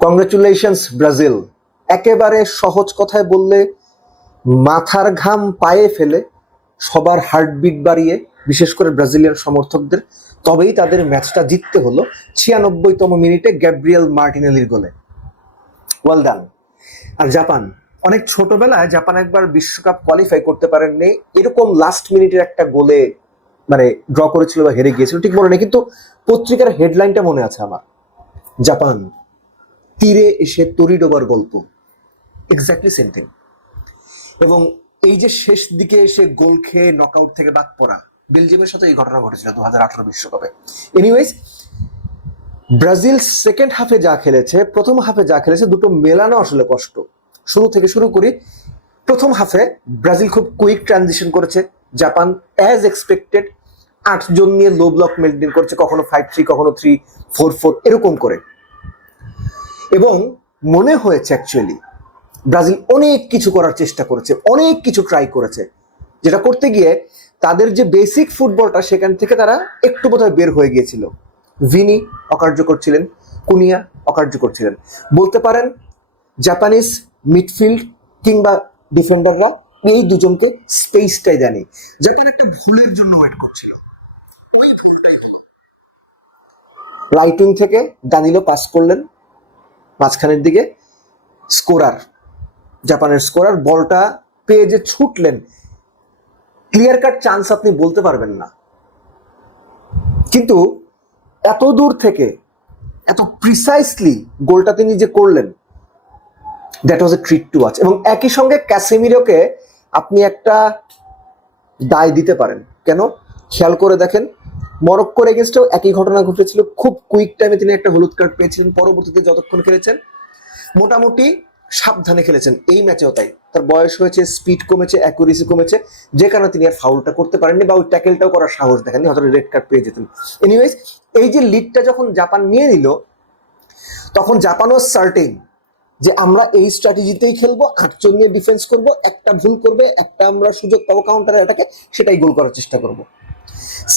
Congratulations Brazil. একেবারে সহজ কথায় বললে মাথার ঘাম পায়ে ফেলে সবার হার্টবিট বাড়িয়ে, বিশেষ করে ব্রাজিলিয়ান সমর্থকদের, তবেই তাদের ম্যাচটা জিততে হলো 96তম মিনিটে গ্যাব্রিয়েল মার্টিনেলির গোলে। Well done. আর জাপান, অনেক ছোটবেলায় জাপান একবার বিশ্বকাপ কোয়ালিফাই করতে পারেননি, এরকম লাস্ট মিনিটের একটা গোলে মানে ড্র করেছিল বা হেরে গিয়েছিল, ঠিক মনে নেই, কিন্তু পত্রিকার হেডলাইনটা মনে আছে আমার। জাপান তীরে এসে তরি ডোবার গল্প, এক্স্যাক্টলি সেম থিং। এবং এই যে শেষ দিকে এসে গোল খেয়ে নকআউট থেকে বাদ পড়া, বেলজিয়ামের সাথে এই ঘটনা ঘটেছিল 2018 বিশ্বকাপে। এনিওয়েজ, ব্রাজিল সেকেন্ড হাফে যা খেলেছে, প্রথম হাফে যা খেলেছে, দুটো মেলানো আসলে কষ্ট। শুরু থেকে শুরু করি। প্রথম হাফে ব্রাজিল খুব কুইক ট্রানজিশন করেছে, জাপান অ্যাজ এক্সপেক্টেড 8 জন নিয়ে লো ব্লক মেনটেন করছে, কখনো 5-3, কখনো 3-4-4 এরকম করে। এবং মনে হয়েছে অ্যাকচুয়ালি ব্রাজিল অনেক কিছু করার চেষ্টা করেছে, অনেক কিছু ট্রাই করেছে, যেটা করতে গিয়ে তাদের যে বেসিক ফুটবলটা সেখান থেকে তারা একটু বোধহয় বের হয়ে গিয়েছিল। ভিনি অকার্যকর ছিলেন, কুনিয়া অকার্যকর ছিলেন। বলতে পারেন জাপানিজ মিডফিল্ড কিংবা ডিফেন্ডাররা এই দুজনকে স্পেসটাই দেয়নি। জাপান একটা ভুলের জন্য ওয়েট করছিল, ওই ভুলটাই হলো। রাইট উইং থেকে দানিলো পাস করলেন মাঝখানের দিকে, স্কোরার, জাপানের স্কোরার বলটা পেয়ে যে ছুটলেন, ক্লিয়ার কাট চান্স আপনি বলতে পারবেন না, কিন্তু এত দূর থেকে এত প্রিসাইসলি গোলটা তিনি যে করলেন, that was A treat to watch. এবং একই সঙ্গে ক্যাসেমিরোকে আপনি একটা দায় দিতে পারেন। কেন? খেয়াল করে দেখেন, মরক্কোর এগেনস্টেও একই ঘটনা ঘটেছিল। খুব কুইক টাইমে তিনি একটা হলুদ কার্ড পেয়েছিলেন, পরবর্তীতে যতক্ষণ খেলেছেন মোটামুটি সাবধানে খেলেছেন। এই ম্যাচেও তাই, তার বয়স হয়েছে, স্পিড কমেছে, অ্যাকুরেসি কমেছে, যে কারণে তিনি আর ফাউলটা করতে পারেননি বা ওই ট্যাকেলটাও করার সাহস দেখেননি, হয়তো রেড কার্ড পেয়ে যেতেন। এনিওয়েজ, এই যে লিডটা যখন জাপান নিয়ে নিল, তখন জাপান ওয়াজ সার্টেন যে আমরা এই স্ট্র্যাটেজিতেই খেলবো, 8 জন নিয়ে ডিফেন্স করব, একটা ভুল করবে, একটা আমরা সুযোগ পাবো কাউন্টার অ্যাটাকে, সেটাই গোল করার চেষ্টা করব।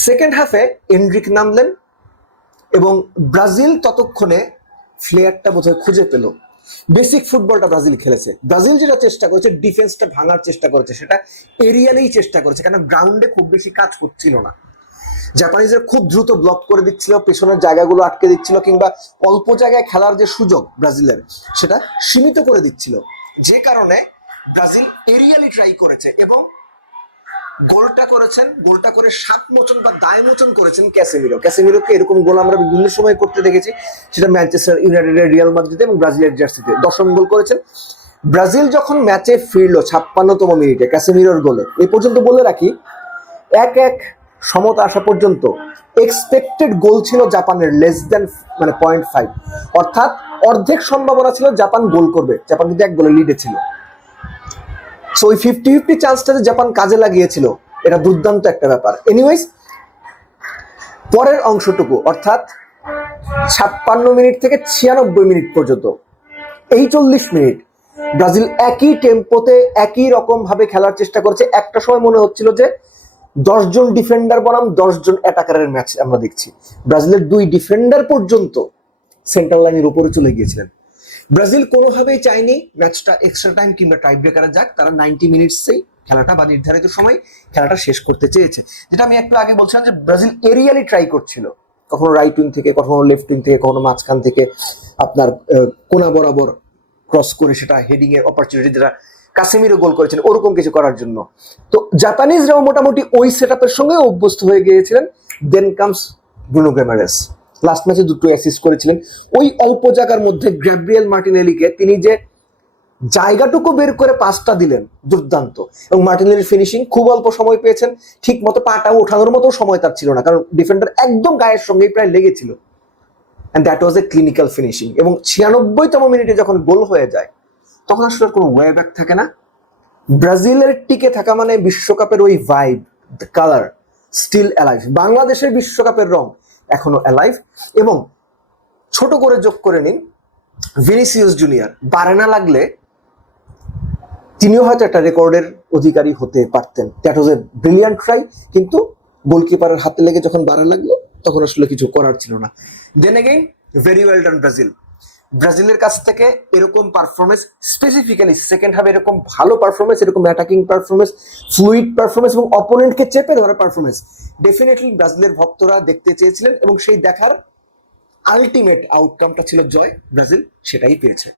সেকেন্ড হাফে এনরিক নামলেন এবং ব্রাজিল ততক্ষণে ফ্লেয়ারটা বোধহয় খুঁজে পেল। বেসিক ফুটবলটা ব্রাজিল খেলেছে। ব্রাজিল যেটা চেষ্টা করেছে, ডিফেন্সটা ভাঙার চেষ্টা করেছে, সেটা এরিয়ালেই চেষ্টা করেছে, কারণ গ্রাউন্ডে খুব বেশি কাজ হচ্ছিল না। জাপানিজরা খুব দ্রুত ব্লক করে দিচ্ছিল, পেছনের জায়গাগুলো আটকে দিচ্ছিল, কিংবা অল্প জায়গায় খেলার যে সুযোগ ব্রাজিলের সেটা সীমিত করে দিচ্ছিল, যে কারণে ব্রাজিল এরিয়ালি ট্রাই করেছে এবং গোলটা করেছেন। গোলটা করে সাত মোচন বা দায় মোচন করেছেন ক্যাসেমিরো। ক্যাসেমিরোকে এরকম গোল আমরা বিভিন্ন সময় করতে দেখেছি, সেটা ম্যানচেস্টার ইউনাইটেডের, রিয়াল মাদ্রিদে এবং ব্রাজিলের জার্সিতে 10ম গোল করেছেন। ব্রাজিল যখন ম্যাচে ফিরল 56তম মিনিটে ক্যাসেমিরোর গোলে, এই পর্যন্ত বলে রাখি 1-1 সমতা আসা পর্যন্ত এক্সপেক্টেড গোল ছিল জাপানের লেস দেন 0.5, অর্থাৎ অর্ধেক সম্ভাবনা ছিল জাপান গোল করবে। জাপান কিন্তু 1 গোলে লিডে ছিল। সো ওই 50-50 চান্সটা যে জাপান কাজে লাগিয়েছিল, এটা দুর্দান্ত একটা ব্যাপার। এনিওয়েজ, পরের অংশটুকু অর্থাৎ 56 মিনিট থেকে 96 মিনিট পর্যন্ত, এই 40 মিনিট ব্রাজিল একই টেম্পোতে একই রকম ভাবে খেলার চেষ্টা করেছে। একটা সময় মনে হচ্ছিল যে 10 জন ডিফেন্ডার বনাম 10 জন অ্যাটাকারের ম্যাচ আমরা দেখছি। ব্রাজিলের 2 ডিফেন্ডার পর্যন্ত সেন্ট্রাল লাইনের উপরে চলে গিয়েছিলেন। ব্রাজিল কোনোভাবেই চায়নি ম্যাচটা এক্সট্রা টাইম কিংবা টাই ব্রেকারে যাক, তারা 90 মিনিটসেই খেলাটা বা নির্ধারিত সময় খেলাটা শেষ করতে চেয়েছে। যেটা আমি একটু আগে বলছিলাম যে ব্রাজিল এরিয়ালি ট্রাই করছিল, কখনো রাইট উইং থেকে, কখনো লেফট উইং থেকে, কখনো মাঝখান থেকে আপনার কোনা বরাবর ক্রস করে সেটা হেডিং এর অপরচুনিটি, যেটা কাসেমিরো গোল করেছেন, ওরকম কিছু করার জন্য। তো জাপানিজরাও মোটামুটি ওই সেটআপের সঙ্গে অভ্যস্ত হয়ে গিয়েছিলেন। দেন কামস ব্রুনো গেমারেস, লাস্ট ম্যাচে 2টো অ্যাসিস্ট করেছিলেন। ওই অল্প জায়গার মধ্যে গ্যাব্রিয়েল মার্টিনেলিকে তিনি যে জায়গাটুকু বের করে পাসটা দিলেন, দুর্দান্ত। এবং মার্টিনেলির ফিনিশিং, খুব অল্প সময় পেয়েছেন, ঠিক মতো পাটা ওঠানোর মতো সময় তার ছিল না, কারণ ডিফেন্ডার একদম গায়ের সঙ্গেই প্রায় লেগেছিল। And that was a clinical finishing. এবং 96তম মিনিটে যখন গোল হয়ে যায়, তখন আসলে কোনো ওয়ে ব্যাক থাকে না। ব্রাজিলের টিকে থাকা মানে বিশ্বকাপের ওই vibe, the colour still alive. বাংলাদেশের বিশ্বকাপের রং এখনো অ্যালাইভ। এবং ছোট করে যোগ করে নিন, ভিনিসিয়াস জুনিয়র বারে না লাগলে তিনিও হয়তো একটা রেকর্ডের অধিকারী হতে পারতেন। That was A brilliant try, কিন্তু গোলকিপারের হাতে লেগে যখন বারে লাগলো, তখন আসলে কিছু করার ছিল না। Then again, very well done Brazil. ব্রাজিলের কাছ থেকে এরকম পারফরমেন্স, স্পেসিফিক্যালি সেকেন্ড হাফে এরকম ভালো পারফরমেন্স, এরকম অ্যাটাকিং পারফরমেন্স, ফ্লুইড পারফরমেন্স এবং অপোনেন্টকে চেপে ধরে পারফরমেন্স ডেফিনেটলি ব্রাজিলের ভক্তরা দেখতে চেয়েছিলেন এবং সেই দেখার আলটিমেট আউটকামটা ছিল জয়। ব্রাজিল সেটাই পেয়েছে।